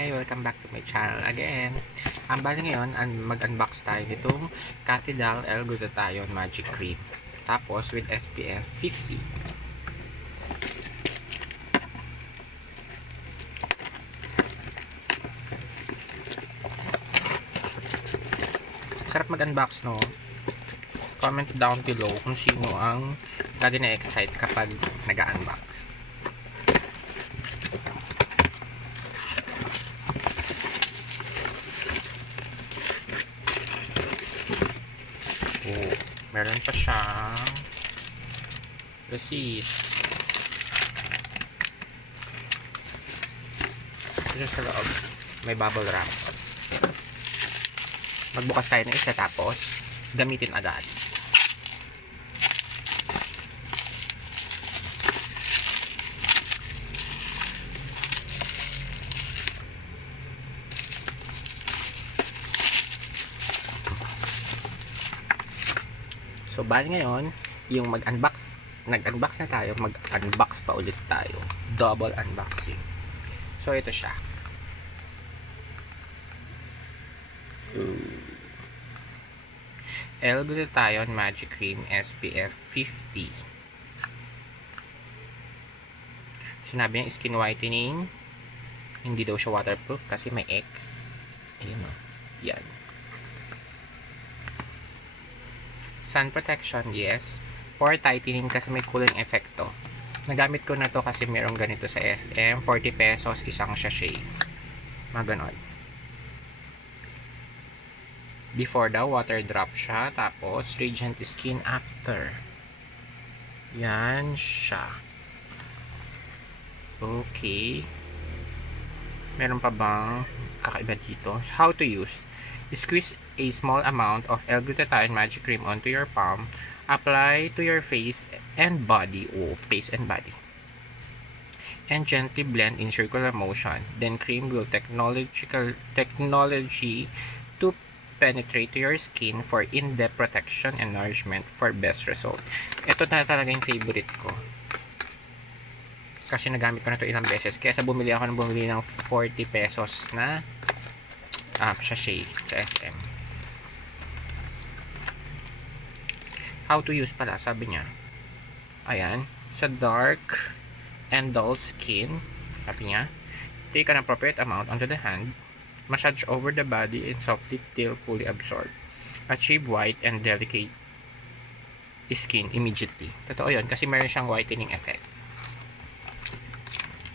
Hi! Welcome back to my channel again. Bali ngayon, mag-unbox tayo nitong Catidal L-Glutathione Magic Cream. Tapos with SPF 50. Sarap mag-unbox, no? Comment down below kung sino ang lagi na-excite kapag nag-unbox. Oh, meron pa siyang receipt. Ito sa loob. May bubble wrap. Magbukas tayo ng isa tapos gamitin agad. So, bali ngayon, yung nag-unbox na tayo, mag-unbox pa ulit tayo. Double unboxing. So, ito siya. L-Glutathione Magic Cream SPF 50. Sinabi niya skin whitening. Hindi daw siya waterproof kasi may X. Ayun o. Yan. Sun protection, yes. Pore tightening kasi may cooling effecto. Nagamit ko na to kasi merong ganito sa SM. 40 pesos, isang sachet. Mga ganon. Before daw, water drop siya. Tapos, radiant skin after. Yan siya. Okay. Meron pa bang kakaiba dito? How to use. Squeeze a small amount of L-Glutathione Magic Cream onto your palm. Apply to your face and body. Oh, face and body. And gently blend in circular motion. Then cream will technology to penetrate to your skin for in-depth protection and nourishment for best result. Ito na talaga yung favorite ko. Kasi nagamit ko na to ilang beses. Kaya sa bumili ng 40 pesos na sachet sa SM. How to use pala, sabi niya. Ayan. Sa dark and dull skin, sabi niya, take an appropriate amount onto the hand, massage over the body and softly till fully absorbed. Achieve white and delicate skin immediately. Totoo yun, kasi meron siyang whitening effect.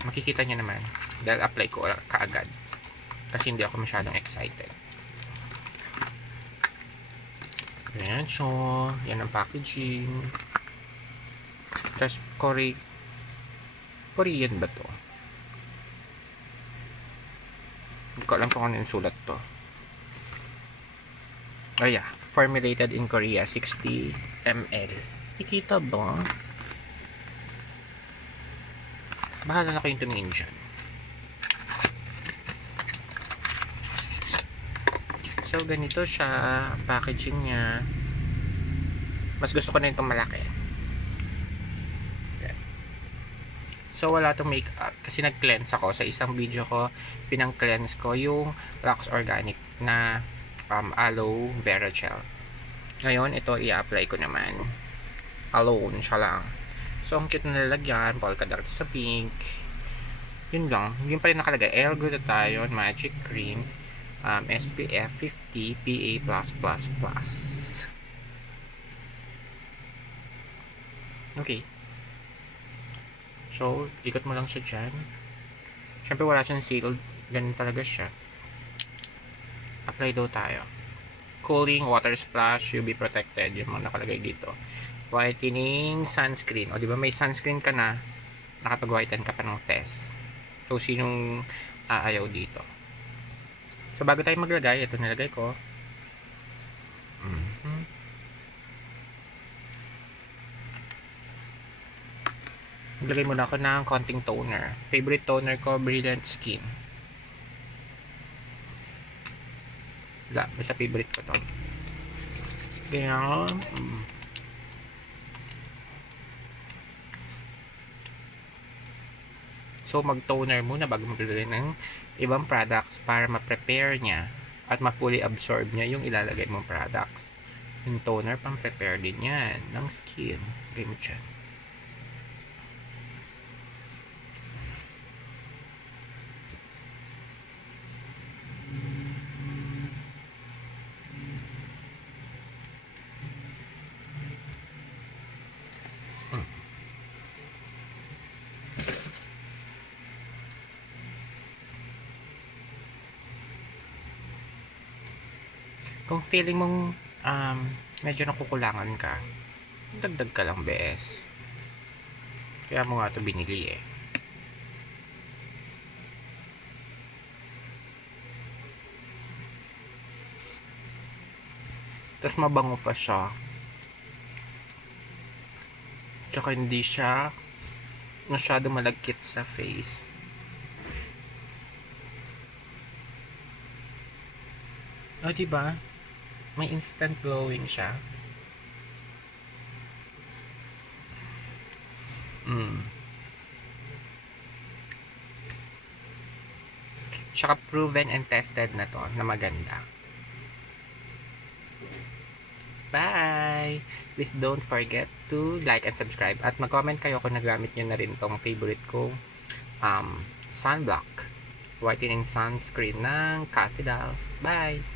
Makikita niyo naman, dahil apply ko kaagad. Kasi hindi ako masyadong excited. Ayan siya. Yan ang packaging. Tapos, Korean ba to? Hindi ko alam kung ano yung sulat to. Oh yeah. Formulated in Korea. 60 ml. Nakikita ba? Bahala na kayong tumingin dyan. So, ganito siya. Packaging niya. Mas gusto ko na itong malaki. So, wala itong makeup. Kasi nag-cleanse ako. Sa isang video ko, pinang-cleanse ko yung Rox Organic na aloe vera gel. Ngayon, ito i-apply ko naman. Alone siya lang. So, ang cute na lalagyan. Polka dots sa pink. Yun lang. Yun pa rin nakalagay. L-Glutathione Magic Cream. SPF 50 PA+++. Okay. So, ikot mo lang siya dyan. Siyempre wala siyang sealed. Ganun talaga siya. Apply daw tayo. Cooling, water splash, UV protected. Yung mga nakalagay dito. Whitening, sunscreen. O, diba may sunscreen ka na, nakapag-whiten ka pa ng face. So, sinong ayaw dito? So, bago tayo maglagay, ito nilagay ko. Maglagay muna ako ng konting toner. Favorite toner ko, Brilliant Skin. Basta favorite ko to. Kaya, So, So, mag-toner muna bago maglagay ng ibang products para ma-prepare niya at ma-fully absorb niya yung ilalagay mong products. Yung toner, pang-prepare din yan ng skin. Lagay mo dyan. Kung feeling mong medyo nakukulangan ka, dagdag ka lang, BS. Kaya mo nga ito binili eh. Tapos mabango pa siya. Tsaka hindi siya masyado malagkit sa face. O, diba? May instant glowing siya. Tsaka proven and tested na to, na maganda. Bye! Please don't forget to like and subscribe. At mag-comment kayo kung nagamit nyo na rin tong favorite kong sunblock whitening sunscreen ng Cafidal. Bye!